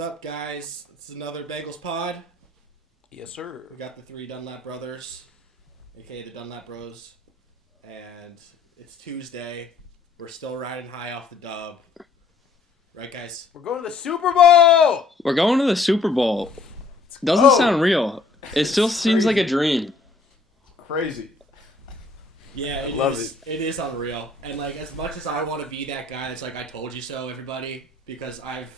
up, guys? It's another Bengals pod. Yes, sir. We got the three Dunlap brothers, aka the Dunlap Bros, and it's Tuesday. We're still riding high off the dub. Right, guys? We're going to the Super Bowl! We're going to the Super Bowl. Doesn't sound real. It still seems like a dream. Crazy. Yeah, it love is. It is unreal. And like, as much as I want to be that guy that's like, I told you so, everybody, because I've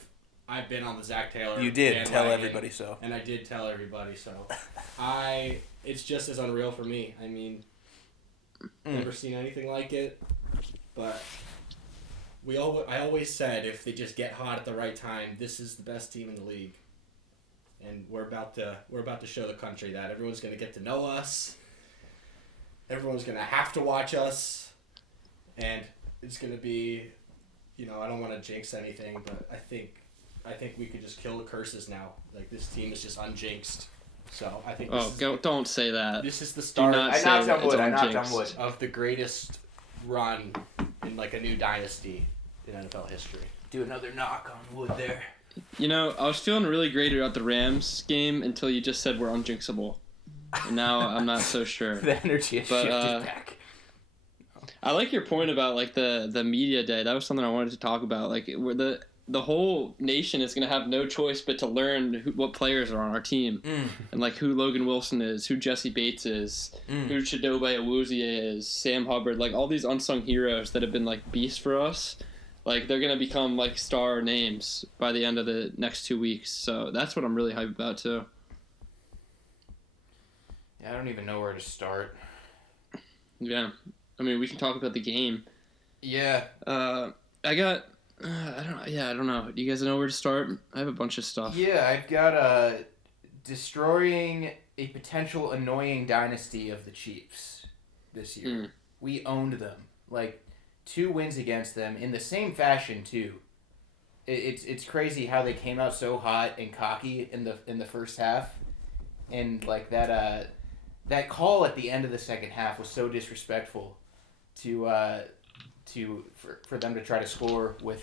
been on the Zach Taylor. You did tell everybody so. And I did tell everybody so. It's just as unreal for me. I mean, never seen anything like it. But I always said, if they just get hot at the right time, this is the best team in the league. And we're about to show the country that everyone's going to get to know us. Everyone's going to have to watch us. And it's going to be, I don't want to jinx anything, but I think we could just kill the curses now. Like, this team is just unjinxed. So I think don't say that. This is the start. I knocked on wood. Of the greatest run in like a new dynasty in NFL history. Do another knock on wood there. I was feeling really great about the Rams game until you just said we're unjinxable. And now I'm not so sure. The energy has shifted back. I like your point about like the media day. That was something I wanted to talk about. Like, where the whole nation is going to have no choice but to learn what players are on our team. And like who Logan Wilson is, who Jesse Bates is, who Chidobe Awuzie is, Sam Hubbard, like all these unsung heroes that have been like beasts for us. Like, they're going to become like star names by the end of the next 2 weeks. So that's what I'm really hyped about too. Yeah, I don't even know where to start. Yeah. I mean, we can talk about the game. Yeah. I don't know. Do you guys know where to start? I have a bunch of stuff. Yeah, I've got destroying a potential annoying dynasty of the Chiefs this year. We owned them. Like, 2 wins against them in the same fashion too. It's crazy how they came out so hot and cocky in the first half, and like that call at the end of the second half was so disrespectful for them to try to score with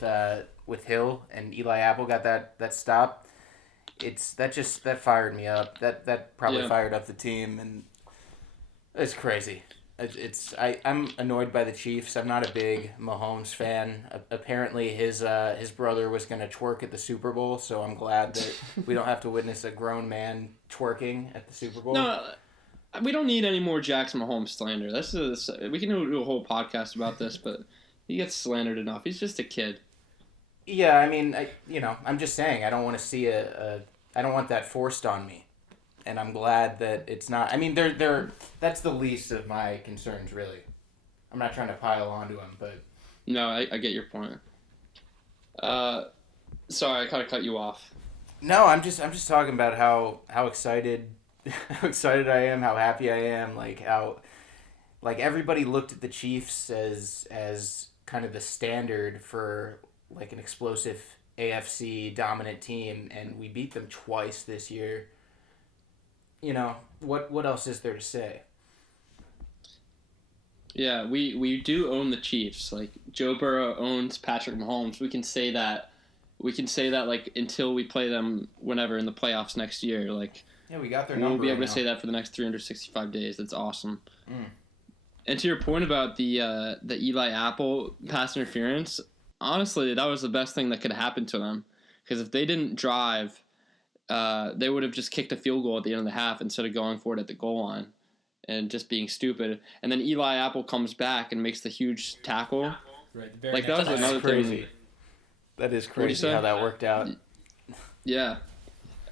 Hill, and Eli Apple got that stop. That fired me up. That probably fired up the team, and it's crazy. I'm annoyed by the Chiefs. I'm not a big Mahomes fan. Apparently his brother was going to twerk at the Super Bowl, so I'm glad that we don't have to witness a grown man twerking at the Super Bowl. No, we don't need any more Jackson Mahomes slander. We can do a whole podcast about this, but he gets slandered enough. He's just a kid. Yeah, I mean, I'm just saying I don't want to see I don't want that forced on me. And I'm glad that it's not. I mean, that's the least of my concerns, really. I'm not trying to pile onto him, but no, I get your point. Sorry, I kind of cut you off. No, I'm just talking about how excited I am, how happy I am, like how everybody looked at the Chiefs as kind of the standard for like an explosive AFC dominant team, and we beat them twice this year. What else is there to say? Yeah, we do own the Chiefs. Like, Joe Burrow owns Patrick Mahomes. We can say that like until we play them whenever in the playoffs next year. Like, yeah, we got their number. We'll be able to say that for the next 365 days. That's awesome. And to your point about the Eli Apple pass interference, honestly, that was the best thing that could happen to them. Because if they didn't drive, they would have just kicked a field goal at the end of the half instead of going for it at the goal line and just being stupid. And then Eli Apple comes back and makes the huge tackle. Right, like, that was another crazy. thing. That is crazy how that worked out. Yeah.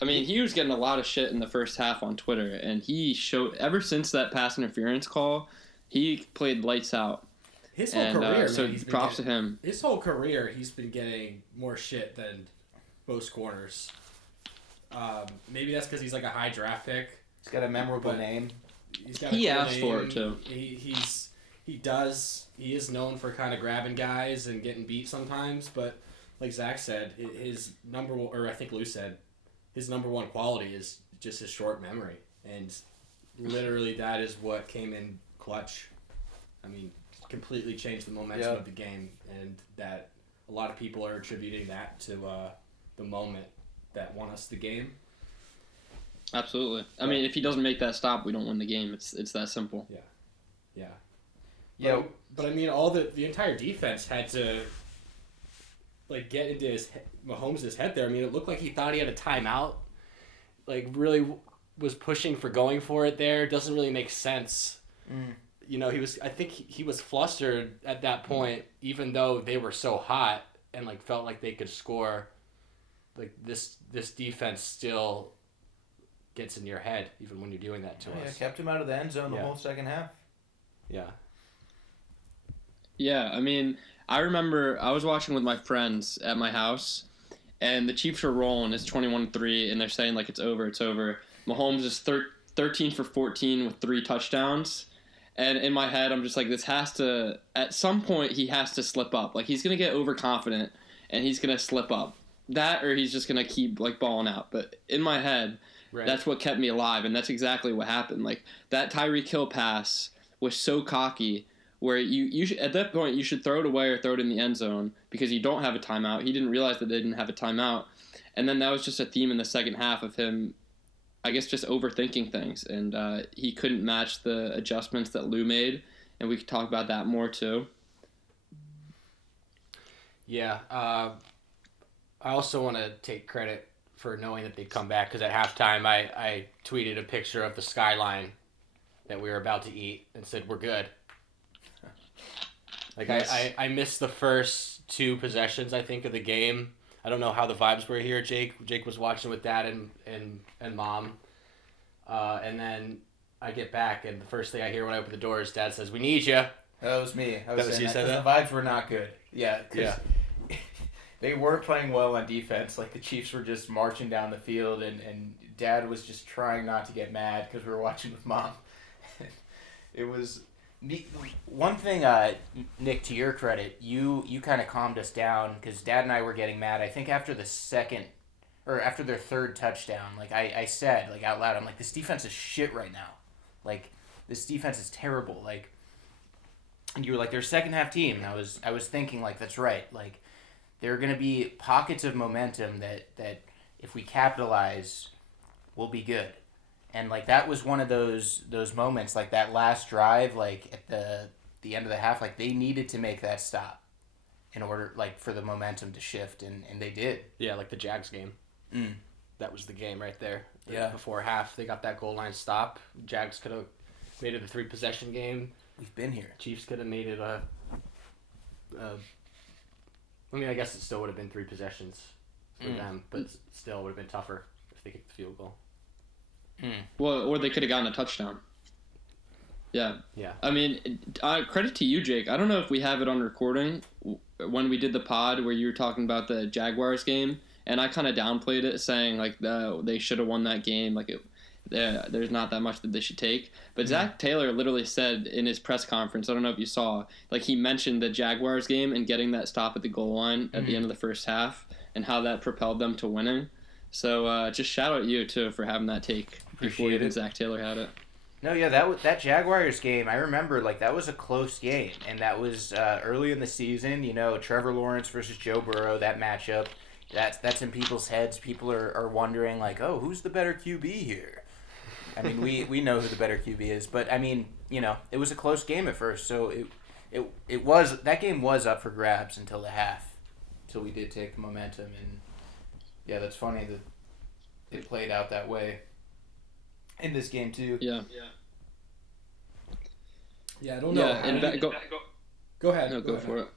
I mean, he was getting a lot of shit in the first half on Twitter, and he showed, ever since that pass interference call, he played lights out. His whole career, so props to him. His whole career, he's been getting more shit than most corners. Maybe that's because he's like a high draft pick. He's got a memorable name. He asked for it too. He is known for kind of grabbing guys and getting beat sometimes, but like Zach said, his number one, or I think Lou said, his number one quality is just his short memory, and literally that is what came in clutch. I mean, completely changed the momentum of the game, and that a lot of people are attributing that to the moment that won us the game. Absolutely. I mean, if he doesn't make that stop, we don't win the game. It's that simple. Yeah. But I mean, the entire defense had to like get into Mahomes' head there. I mean, it looked like he thought he had a timeout. Like really was pushing for going for it there. Doesn't really make sense. You know, I think he was flustered at that point, even though they were so hot and like felt like they could score. Like this defense still gets in your head even when you're doing that to us. Kept him out of the end zone the whole second half. Yeah. Yeah, I mean, I remember I was watching with my friends at my house, and the Chiefs are rolling. It's 21-3, and they're saying, like, it's over. Mahomes is 13 for 14 with 3 touchdowns. And in my head, I'm just like, this has to – at some point, he has to slip up. Like, he's going to get overconfident, and he's going to slip up. That or he's just going to keep, like, balling out. But in my head, that's what kept me alive, and that's exactly what happened. Like, that Tyreek Hill pass was so cocky – where you should, at that point, you should throw it away or throw it in the end zone because you don't have a timeout. He didn't realize that they didn't have a timeout. And then that was just a theme in the second half of him, I guess, just overthinking things. And he couldn't match the adjustments that Lou made. And we could talk about that more, too. Yeah. I also want to take credit for knowing that they'd come back because at halftime I tweeted a picture of the skyline that we were about to eat and said, we're good. Like, yes. I missed the first 2 possessions, I think, of the game. I don't know how the vibes were here. Jake was watching with Dad and Mom. And then I get back, and the first thing I hear when I open the door is Dad says, we need you. That was me. That was you said that? The vibes were not good. Yeah. They were playing well on defense. Like, the Chiefs were just marching down the field, and Dad was just trying not to get mad because we were watching with Mom. It was... One thing, Nick, to your credit, you kind of calmed us down because Dad and I were getting mad. I think after after their 3rd touchdown, like I said, like out loud, I'm like, this defense is shit right now. Like, this defense is terrible. Like, and you were like, they're a second half team. And I was thinking, like, that's right. Like, there are going to be pockets of momentum that if we capitalize, we'll be good. And, like, that was one of those moments, like, that last drive, like, at the end of the half, like, they needed to make that stop in order, like, for the momentum to shift, and they did. Yeah, like the Jags game. That was the game right there. Yeah. Before half, they got that goal line stop. Jags could have made it a 3-possession game. We've been here. Chiefs could have made it I mean, I guess it still would have been 3 possessions for them, but still would have been tougher if they kicked the field goal. Well, or they could have gotten a touchdown. Yeah. I mean, credit to you, Jake. I don't know if we have it on recording when we did the pod where you were talking about the Jaguars game, and I kind of downplayed it, saying like they should have won that game. Like there's not that much that they should take. But Zach Taylor literally said in his press conference, I don't know if you saw, like he mentioned the Jaguars game and getting that stop at the goal line at the end of the first half and how that propelled them to winning. So just shout out you too for having that take before even Zach Taylor had it. No, yeah, that Jaguars game, I remember, like, that was a close game, and that was early in the season, you know, Trevor Lawrence versus Joe Burrow, that matchup, that's in people's heads. People are wondering, like, oh, who's the better QB here? I mean, we know who the better QB is, but, I mean, you know, it was a close game at first, so it was, that game was up for grabs until the half, until we did take the momentum, and, yeah, that's funny that it played out that way. In this game too. Yeah, I don't know. Yeah, and go ahead. No, go for it.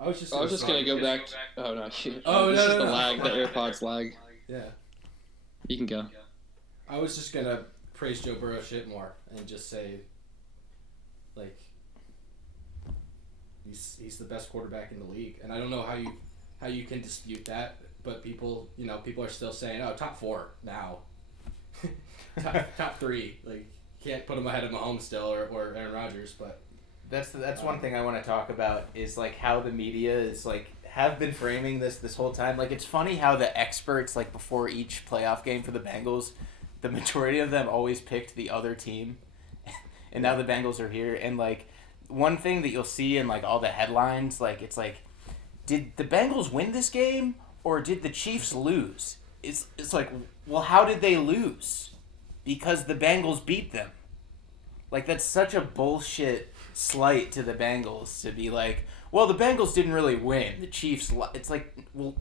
I was just gonna go back. Oh no! This is the lag. The AirPods lag. Yeah. You can go. I was just gonna praise Joe Burrow shit more and just say, like, he's the best quarterback in the league, and I don't know how you can dispute that, but people are still saying, oh, top 4 now. top 3, like, can't put him ahead of Mahomes still or Aaron Rodgers, but that's one thing I want to talk about is like how the media is like have been framing this whole time. Like, it's funny how the experts, like, before each playoff game for the Bengals, the majority of them always picked the other team, and now the Bengals are here. And like one thing that you'll see in like all the headlines, like, it's like, did the Bengals win this game or did the Chiefs lose? it's like, well, how did they lose? Because the Bengals beat them. Like, that's such a bullshit slight to the Bengals to be like, well, the Bengals didn't really win. The Chiefs, it's like, well,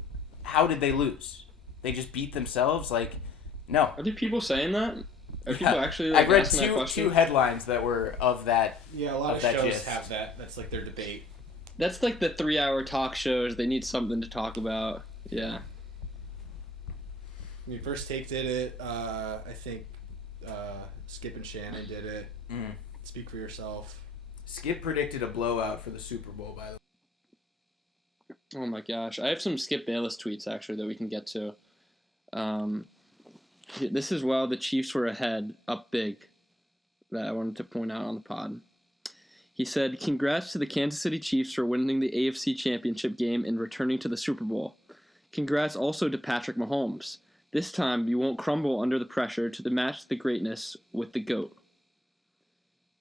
how did they lose? They just beat themselves? Like, no. Are there people saying that? Are people actually I've read asking that question? two headlines that were of that. Yeah, a lot of that shows gist. have that. That's like their debate. That's like the 3-hour talk shows. They need something to talk about. Yeah. I mean, First Take did it. I think Skip and Shannon did it. Speak for yourself. Skip predicted a blowout for the Super Bowl, by the way. Oh my gosh. I have some Skip Bayless tweets, actually, that we can get to. This is while the Chiefs were ahead, up big, that I wanted to point out on the pod. He said, "Congrats to the Kansas City Chiefs for winning the AFC Championship game and returning to the Super Bowl. Congrats also to Patrick Mahomes. This time, you won't crumble under the pressure to match the greatness with the GOAT."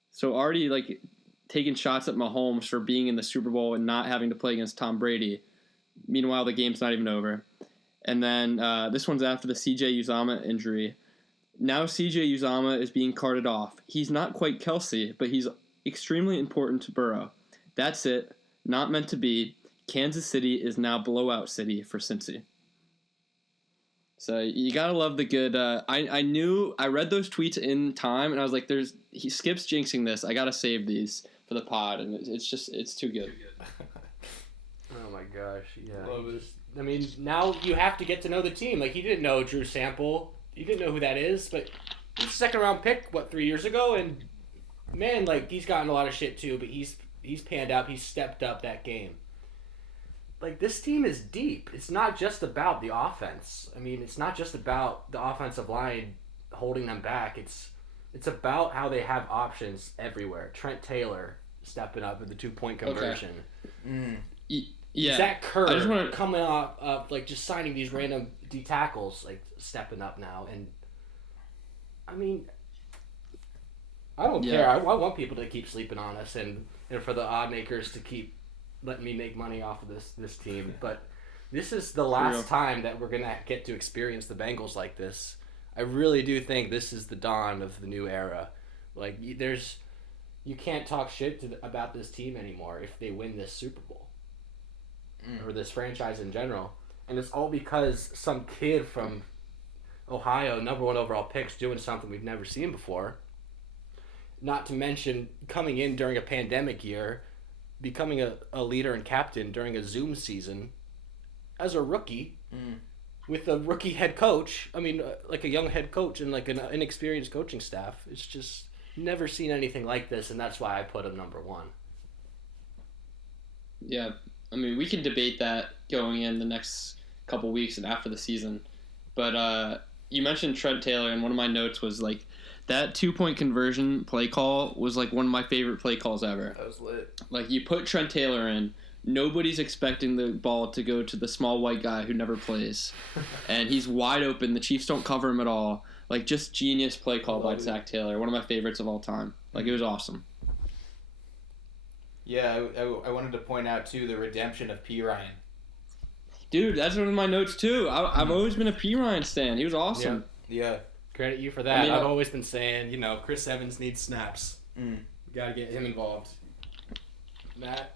So already, like, taking shots at Mahomes for being in the Super Bowl and not having to play against Tom Brady. Meanwhile, the game's not even over. And then this one's after the CJ Uzama injury. Now CJ Uzama is being carted off. He's not quite Kelsey, but he's extremely important to Burrow. That's it. Not meant to be. Kansas City is now blowout city for Cincy. So you gotta love the good. I read those tweets in time, and I was like, he Skip's jinxing this. I gotta save these for the pod, and it's too good. Oh my gosh, yeah. Well, I mean, now you have to get to know the team. Like, he didn't know Drew Sample. He didn't know who that is, but he's a second-round pick, 3 years ago? And, man, like, he's gotten a lot of shit, too, but he's panned out. He's stepped up that game. Like, this team is deep. It's not just about the offense. I mean, it's not just about the offensive line holding them back. It's about how they have options everywhere. Trent Taylor stepping up with the 2-point conversion. Okay. Yeah. Zach Kerr coming up, like, just signing these random D tackles, like, stepping up now. And, I mean, I don't care. I want people to keep sleeping on us and for the odd makers to keep letting me make money off of this team. But this is the last time that we're going to get to experience the Bengals like this. I really do think this is the dawn of the new era. Like, you can't talk shit about this team anymore if they win this Super Bowl. Or this franchise in general. And it's all because some kid from Ohio, number 1 overall pick's doing something we've never seen before. Not to mention coming in during a pandemic year, becoming a leader and captain during a Zoom season as a rookie with a rookie head coach. I mean, like a young head coach and like an inexperienced coaching staff. It's just never seen anything like this, and that's why I put him number 1. Yeah. I mean, we can debate that going in the next couple weeks and after the season. But you mentioned Trent Taylor, and one of my notes was, like, that 2-point conversion play call was, like, one of my favorite play calls ever. That was lit. Like, you put Trent Taylor in, nobody's expecting the ball to go to the small white guy who never plays. And he's wide open. The Chiefs don't cover him at all. Like, just genius play call by Zach Taylor. One of my favorites of all time. Like, it was awesome. Yeah, I wanted to point out, too, the redemption of P. Ryan. Dude, that's one of my notes, too. I've always been a P. Ryan stan. He was awesome. Yeah. Credit you for that. I mean, I've always been saying, Chris Evans needs snaps. We got to get him involved. Matt,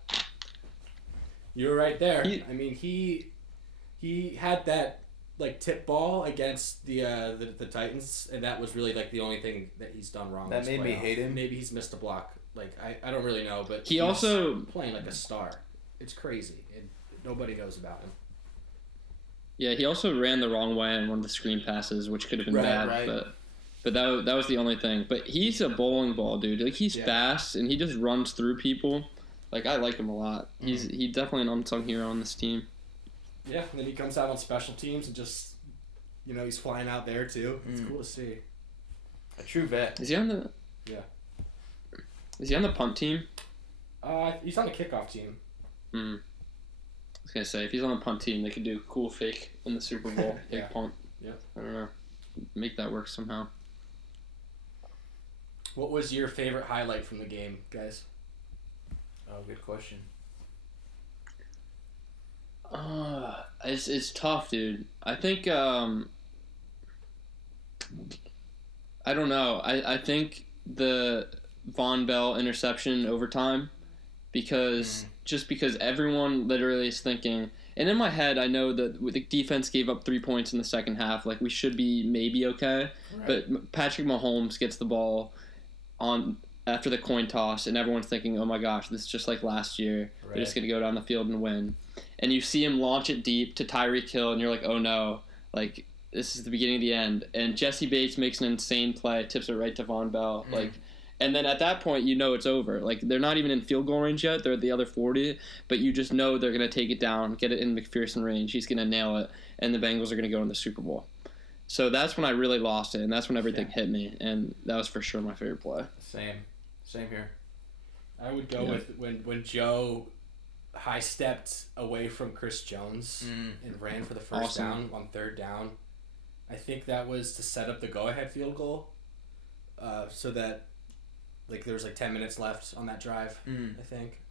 you were right there. He had that, like, tip ball against the Titans, and that was really, like, the only thing that he's done wrong. That made me hate him. Maybe he's missed a block. Like, I don't really know, but he's also playing like a star. It's crazy, and nobody knows about him. Yeah, he also ran the wrong way on one of the screen passes, which could have been bad. Right. But that was the only thing. But he's a bowling ball, dude. Like, he's fast, and he just runs through people. Like, I like him a lot. He's definitely an unsung hero on this team. Yeah, and then he comes out on special teams and just, he's flying out there, too. It's cool to see. A true vet. Is he on the... Yeah. Is he on the punt team? He's on the kickoff team. I was going to say, if he's on the punt team, they could do cool fake in the Super Bowl. Fake punt. Yeah. I don't know. Make that work somehow. What was your favorite highlight from the game, guys? Oh, good question. It's tough, dude. I think I don't know. I think the Von Bell interception in overtime, because everyone literally is thinking, and in my head I know that the defense gave up 3 points in the second half, like we should be maybe okay, right. But Patrick Mahomes gets the ball on after the coin toss, and everyone's thinking, oh my gosh, this is just like last year. Right. They're just going to go down the field and win. And you see him launch it deep to Tyreek Hill, and you're like, oh no, like this is the beginning of the end. And Jesse Bates makes an insane play, tips it right to Von Bell. Like, and then at that point, you know it's over. Like, they're not even in field goal range yet. They're at the other 40, but you just know they're going to take it down, get it in McPherson range. He's going to nail it, and the Bengals are going to go in the Super Bowl. So that's when I really lost it, and that's when everything hit me, and that was for sure my favorite play. Same here. I would go with when Joe high-stepped away from Chris Jones and ran for the first down on third down. I think that was to set up the go-ahead field goal, so that like there was like 10 minutes left on that drive. I think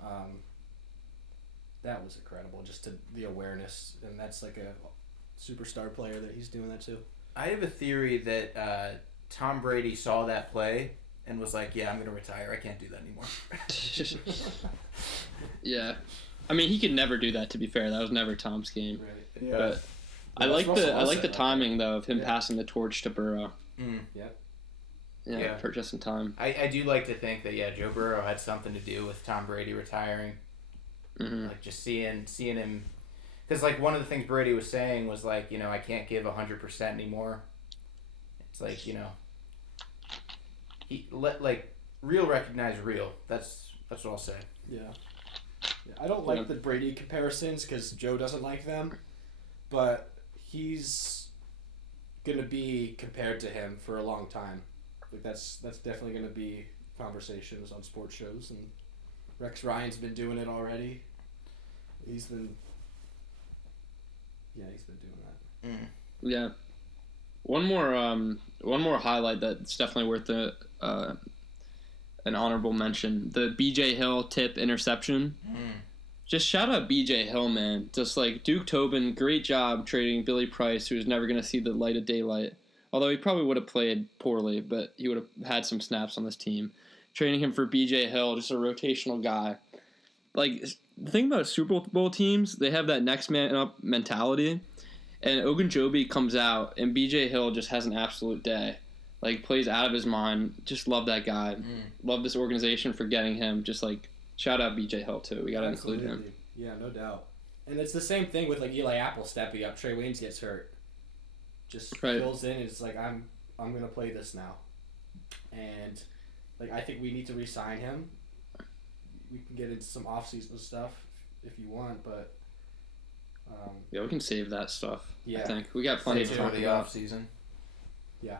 that was incredible. Just the awareness, and that's like a superstar player that he's doing that too. I have a theory that Tom Brady saw that play and was like, "Yeah, I'm gonna retire. I can't do that anymore." Yeah, I mean he could never do that. To be fair, that was never Tom's game. Right. Yeah. But I like the timing though of him passing the torch to Burrow. Yeah, for just in time. I do like to think that Joe Burrow had something to do with Tom Brady retiring. Like just seeing him, because like one of the things Brady was saying was like, I can't give 100% anymore. It's like real recognize real. That's what I'll say. Yeah. I don't like the Brady comparisons because Joe doesn't like them, but he's gonna be compared to him for a long time. Like that's definitely gonna be conversations on sports shows, and Rex Ryan's been doing it already. He's been doing that. Yeah. One more highlight that's definitely worth an honorable mention. The BJ Hill tip interception. Just shout out BJ Hill, man. Just like Duke Tobin, great job trading Billy Price, who's never going to see the light of daylight. Although he probably would have played poorly, but he would have had some snaps on this team. Trading him for BJ Hill, just a rotational guy. Like, the thing about Super Bowl teams, they have that next man up mentality. And Ogunjobi comes out, and BJ Hill just has an absolute day. Like, plays out of his mind. Just love that guy. Love this organization for getting him. Just, like, shout out BJ Hill, too. We got to include him. Yeah, no doubt. And it's the same thing with, like, Eli Apple stepping up. Trey Waynes gets hurt. Just fills in, and it's like, I'm going to play this now. And, like, I think we need to re-sign him. We can get into some off-season stuff if you want, but... yeah, we can save that stuff. Yeah. I think we got plenty of time for the off season. Yeah.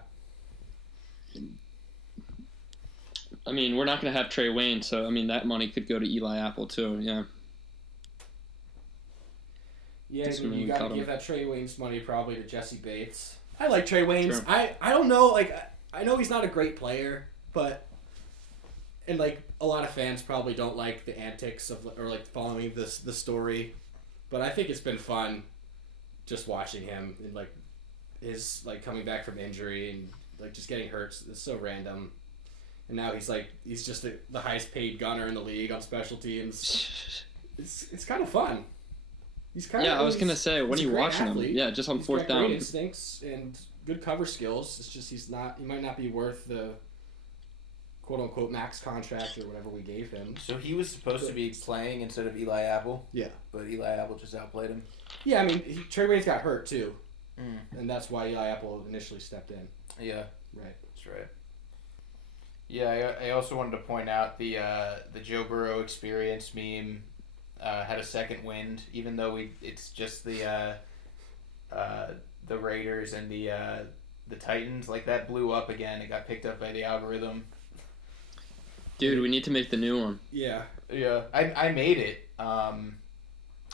I mean, we're not going to have Trey Wayne, so I mean that money could go to Eli Apple too. Yeah. Yeah, you got to give that Trey Wayne's money probably to Jesse Bates. I like Trey Wayne's. Sure. I don't know, like I know he's not a great player, but and like a lot of fans probably don't like the antics of or like following the story. But I think it's been fun just watching him and like his like coming back from injury and like just getting hurt. It's so random. And now he's just the highest paid gunner in the league on special teams. It's kind of fun. I was gonna say when you watching him, just on fourth down. Great instincts and good cover skills. It's just he might not be worth the quote unquote max contract or whatever we gave him. So he was supposed to be playing instead of Eli Apple. Yeah, but Eli Apple just outplayed him. Yeah, I mean Trey Waynes got hurt too, and that's why Eli Apple initially stepped in. Yeah, right. That's right. Yeah, I also wanted to point out the Joe Burrow experience meme had a second wind, even though it's just the Raiders and the Titans. Like that blew up again. It got picked up by the algorithm. Dude, we need to make the new one. Yeah. I made it. I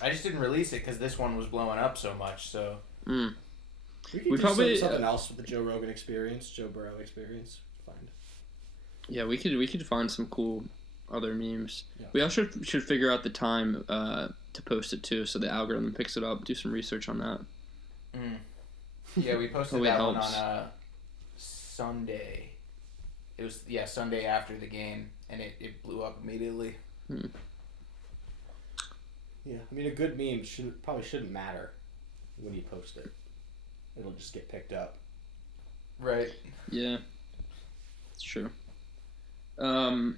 just didn't release it because this one was blowing up so much. So we could do something else with the Joe Rogan experience, Joe Burrow experience. Yeah, we could find some cool other memes. Yeah. We also should figure out the time to post it too, so the algorithm picks it up. Do some research on that. Yeah, we posted that one on Sunday. It was Sunday after the game, and it blew up immediately. Yeah, I mean, a good meme probably shouldn't matter when you post it. It'll just get picked up. Right. Yeah. It's true. Do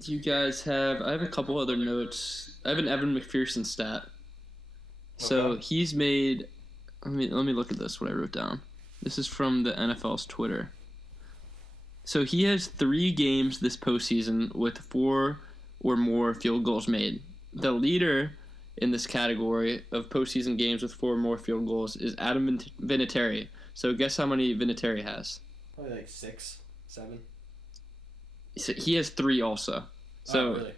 you guys have... I have a couple other notes. I have an Evan McPherson stat. So he's made... Let me look at this, what I wrote down. This is from the NFL's Twitter. So he has 3 games this postseason with 4 or more field goals made. The leader in this category of postseason games with 4 or more field goals is Adam Vinatieri. So guess how many Vinatieri has? Probably like 6, 7. So he has 3 also. So really?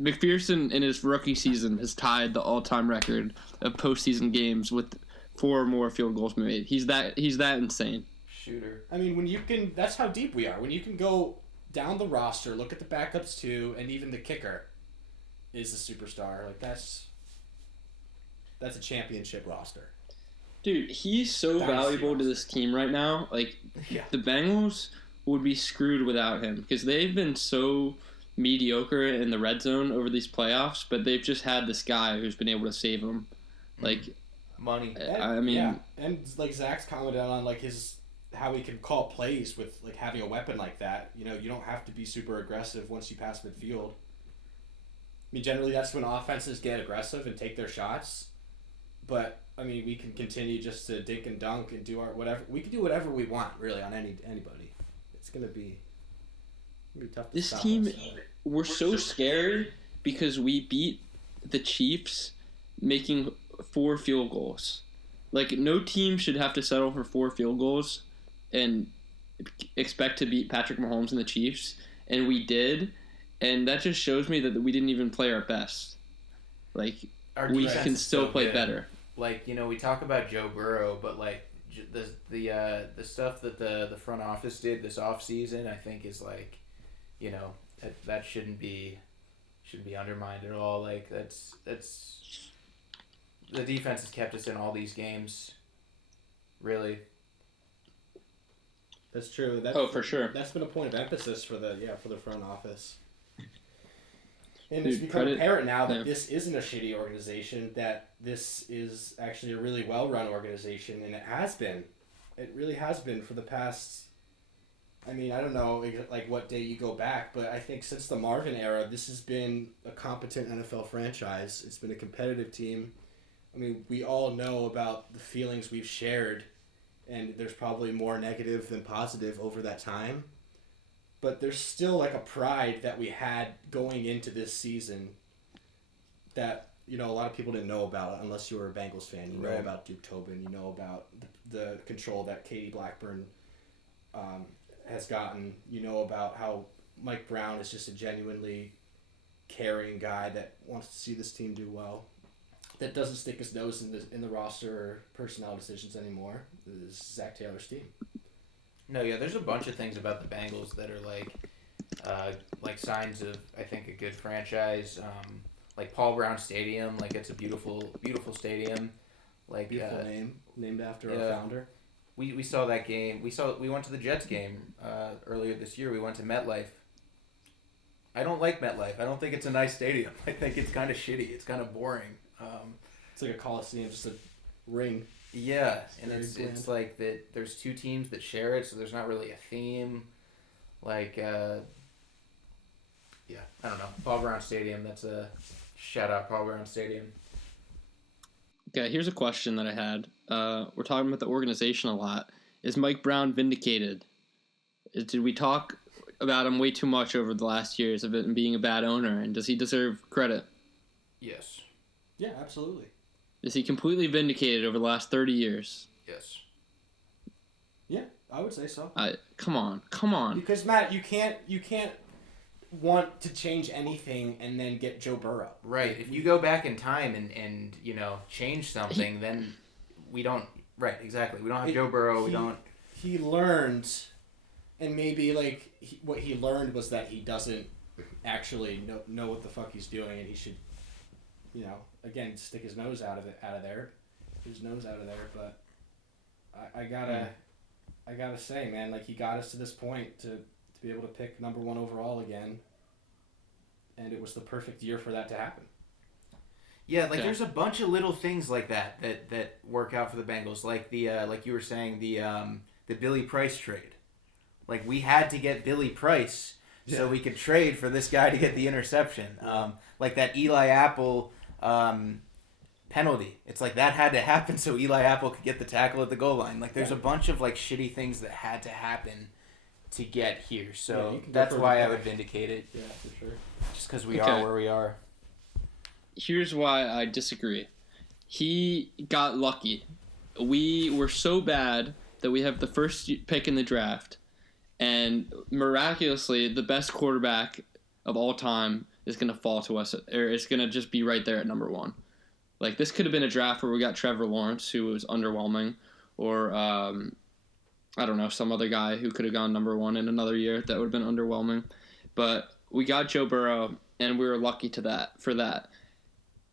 McPherson in his rookie season has tied the all-time record of postseason games with 4 or more field goals made. He's that insane. Shooter. I mean, that's how deep we are. When you can go down the roster, look at the backups too, and even the kicker is a superstar. Like that's a championship roster. Dude, he's so valuable to this team right now. Like, the Bengals would be screwed without him because they've been so mediocre in the red zone over these playoffs, but they've just had this guy who's been able to save them. Like, money. I mean, and like Zach's commented on like how he can call plays with like having a weapon like that. You know, you don't have to be super aggressive once you pass midfield. I mean, generally that's when offenses get aggressive and take their shots. But I mean, we can continue just to dink and dunk and do our whatever. We can do whatever we want, really, on anybody. It's gonna be tough. This team, we're so scary because we beat the Chiefs making 4 field goals. Like, no team should have to settle for 4 field goals and expect to beat Patrick Mahomes and the Chiefs, and we did. And that just shows me that we didn't even play our best. Like, we can still play better. Like, you know, we talk about Joe Burrow, but like the stuff that the front office did this offseason, I think is like, you know, that shouldn't be undermined at all. Like that's the defense has kept us in all these games. Really. That's true. For sure. That's been a point of emphasis for the front office. And it's become apparent now that this isn't a shitty organization, that this is actually a really well-run organization, and it has been. It really has been for the past, I mean, I don't know like what day you go back, but I think since the Marvin era, this has been a competent NFL franchise. It's been a competitive team. I mean, we all know about the feelings we've shared, and there's probably more negative than positive over that time. But there's still like a pride that we had going into this season that, you know, a lot of people didn't know about unless you were a Bengals fan. You know about Duke Tobin. You know about the control that Katie Blackburn has gotten. You know about how Mike Brown is just a genuinely caring guy that wants to see this team do well. That doesn't stick his nose in the roster or personnel decisions anymore. This is Zach Taylor's team. No, yeah, there's a bunch of things about the Bengals that are like signs of, I think, a good franchise. Like Paul Brown Stadium, like it's a beautiful, beautiful stadium. Like beautiful name, named after our founder. We saw that game. We went to the Jets game earlier this year. We went to MetLife. I don't like MetLife. I don't think it's a nice stadium. I think it's kind of shitty. It's kind of boring. It's like a coliseum, just a ring. Yeah, and it's like that. There's 2 teams that share it, so there's not really a theme. Like, I don't know. Paul Brown Stadium. That's a shout out, Paul Brown Stadium. Okay, here's a question that I had. We're talking about the organization a lot. Is Mike Brown vindicated? Did we talk about him way too much over the last years of it being a bad owner, and does he deserve credit? Yes. Yeah, absolutely. Is he completely vindicated over the last 30 years? Yes. Yeah, I would say so. Come on. Because Matt, you can't want to change anything and then get Joe Burrow. Right. If you go back in time and you know change something, then we don't. Right. Exactly. We don't have Joe Burrow. We don't. He learned, and maybe like what he learned was that he doesn't actually know what the fuck he's doing, and he should, you know, again stick his nose out of there. But I I gotta say, man, like he got us to this point to be able to pick number 1 overall again, and it was the perfect year for that to happen. Yeah, like there's a bunch of little things like that work out for the Bengals, like the like you were saying the Billy Price trade. Like we had to get Billy Price so we could trade for this guy to get the interception. Like that Eli Apple penalty. It's like that had to happen so Eli Apple could get the tackle at the goal line. Like there's a bunch of like shitty things that had to happen to get here. So that's why I would vindicate it. Yeah, for sure. Just because we are where we are. Here's why I disagree. He got lucky. We were so bad that we have the first pick in the draft, and miraculously, the best quarterback of all time is going to fall to us, or it's going to just be right there at number 1. Like, this could have been a draft where we got Trevor Lawrence, who was underwhelming, or, I don't know, some other guy who could have gone number 1 in another year that would have been underwhelming. But we got Joe Burrow, and we were lucky for that.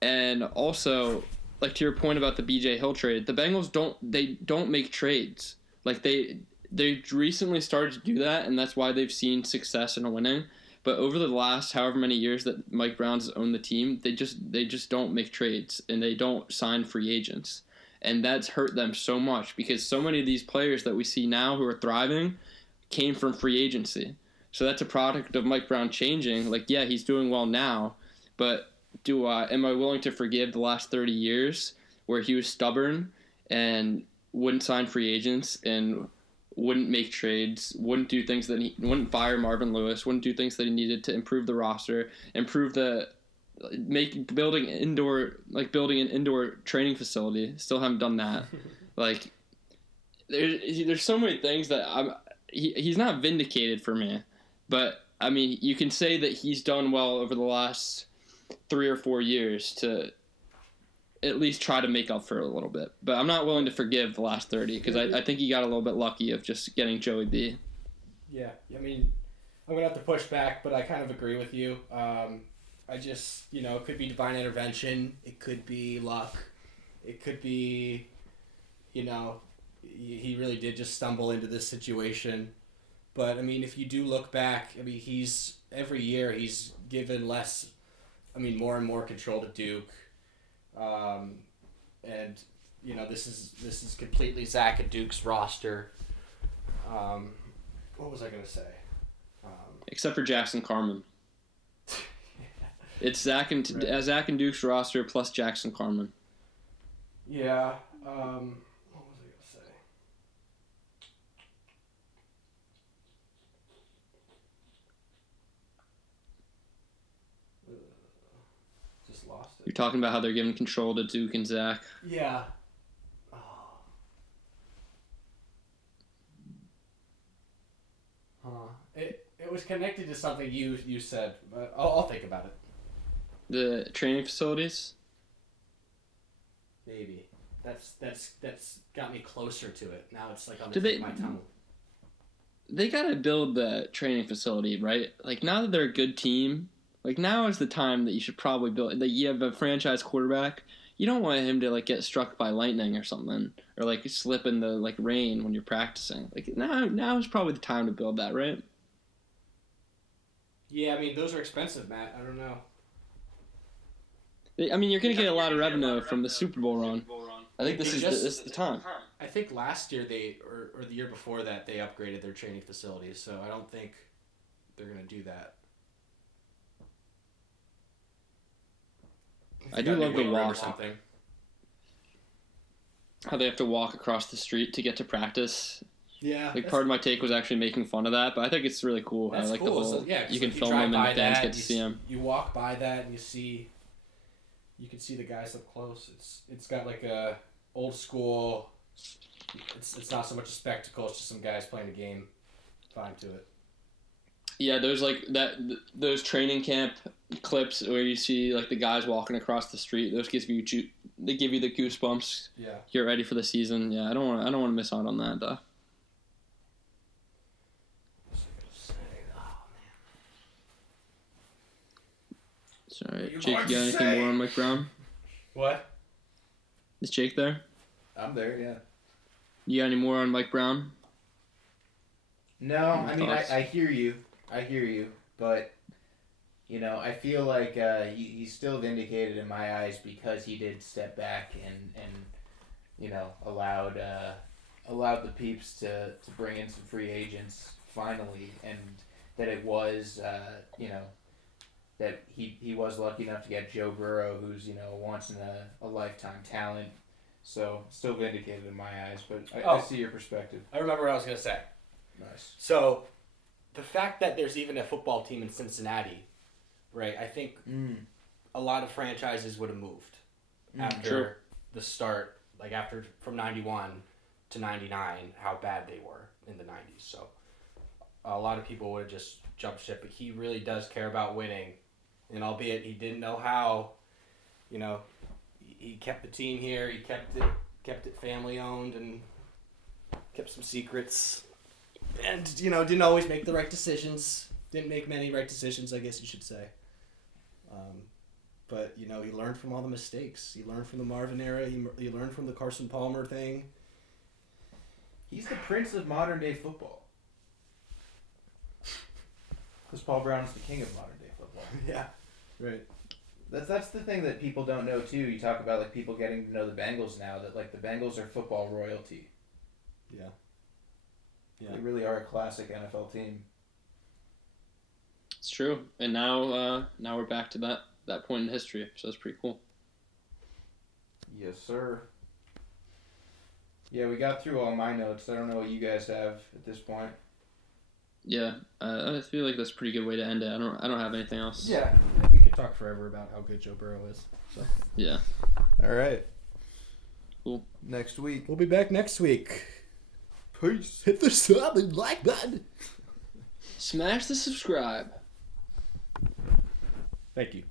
And also, like to your point about the B.J. Hill trade, the Bengals don't make trades. Like they recently started to do that, and that's why they've seen success in winning. But over the last however many years that Mike Brown's owned the team, they just don't make trades, and they don't sign free agents. And that's hurt them so much because so many of these players that we see now who are thriving came from free agency. So that's a product of Mike Brown changing. Like, yeah, he's doing well now, but am I willing to forgive the last 30 years where he was stubborn and wouldn't sign free agents and wouldn't make trades, wouldn't do things that wouldn't fire Marvin Lewis, wouldn't do things that he needed to improve the roster, building an indoor training facility. Still haven't done that. Like there's so many things that he's not vindicated for me, but I mean you can say that he's done well over the last 3 or 4 years to at least try to make up for it a little bit. But I'm not willing to forgive the last 30 because I think he got a little bit lucky of just getting Joey B. Yeah, I mean, I'm going to have to push back, but I kind of agree with you. I just, it could be divine intervention. It could be luck. It could be, he really did just stumble into this situation. But, I mean, if you do look back, I mean, every year he's given more and more control to Duke. And this is completely Zach and Duke's roster. What was I gonna say? Except for Jackson Carman. It's Zach and Duke's roster plus Jackson Carman. Yeah. What was I gonna say? Just lost it. You're talking about how they're giving control to Duke and Zach. Yeah. It was connected to something you said, but I'll think about it. The training facilities? Maybe. That's got me closer to it. Now it's like on the tip of my tongue. They gotta build the training facility, right? Like now that they're a good team, like now is the time that you should probably build. That you have a franchise quarterback. You don't want him to like get struck by lightning or something, or like slip in the like rain when you're practicing. Like now is probably the time to build that, right? Yeah, I mean those are expensive, Matt. I don't know. I mean, you're gonna get a lot of revenue from the Super Bowl run. I think this is the time. I think last year or the year before that they upgraded their training facilities, so I don't think they're gonna do that. I do love the walk. Something. How they have to walk across the street to get to practice. Yeah. Like part of my take was actually making fun of that, but I think it's really cool. That's like cool. The whole, so, you can film them and fans get to see them. You walk by that and you can see the guys up close. It's got like a old school. It's not so much a spectacle. It's just some guys playing a game. Vibe to it. Yeah, there's like those training camp clips where you see like the guys walking across the street. Those give you the goosebumps. Yeah. Get ready for the season. Yeah, I don't want to miss out on that though. Sorry, Jake, you got anything more on Mike Brown? What? Is Jake there? I'm there, yeah. You got any more on Mike Brown? No, I mean, I hear you. But, you know, I feel like he's still vindicated in my eyes because he did step back and you know, allowed the peeps to bring in some free agents finally, and that it was, you know, that he was lucky enough to get Joe Burrow, who's, you know, once in a lifetime talent. So, still vindicated in my eyes, but I see your perspective. I remember what I was going to say. Nice. So, the fact that there's even a football team in Cincinnati, right, I think a lot of franchises would have moved after the start, like after from 91 to 99, how bad they were in the 90s. So, a lot of people would have just jumped ship, but he really does care about winning. And albeit he didn't know how, you know, he kept the team here, he kept it family owned and kept some secrets. And, you know, didn't always make the right decisions. Didn't make many right decisions, I guess you should say. But, you know, he learned from all the mistakes. He learned from the Marvin era. He learned from the Carson Palmer thing. He's the prince of modern day football. Because Paul Brown is the king of modern day football. Yeah, right. That's the thing that people don't know, too. You talk about, like, people getting to know the Bengals now, that, like, the Bengals are football royalty. Yeah. They really are a classic NFL team. It's true. And now we're back to that point in history, so that's pretty cool. Yes, sir. Yeah, we got through all my notes. I don't know what you guys have at this point. Yeah, I feel like that's a pretty good way to end it. I don't have anything else. Yeah, we could talk forever about how good Joe Burrow is. So. Yeah. All right. Cool. Next week. We'll be back next week. Peace. Hit the sub and like button. Smash the subscribe. Thank you.